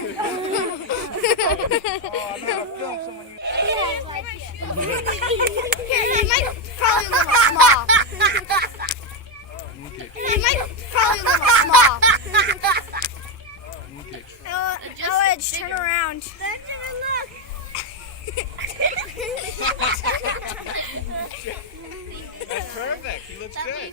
It might probably a little small. It might probably a little small. Alex, turn around. That's perfect. He looks good.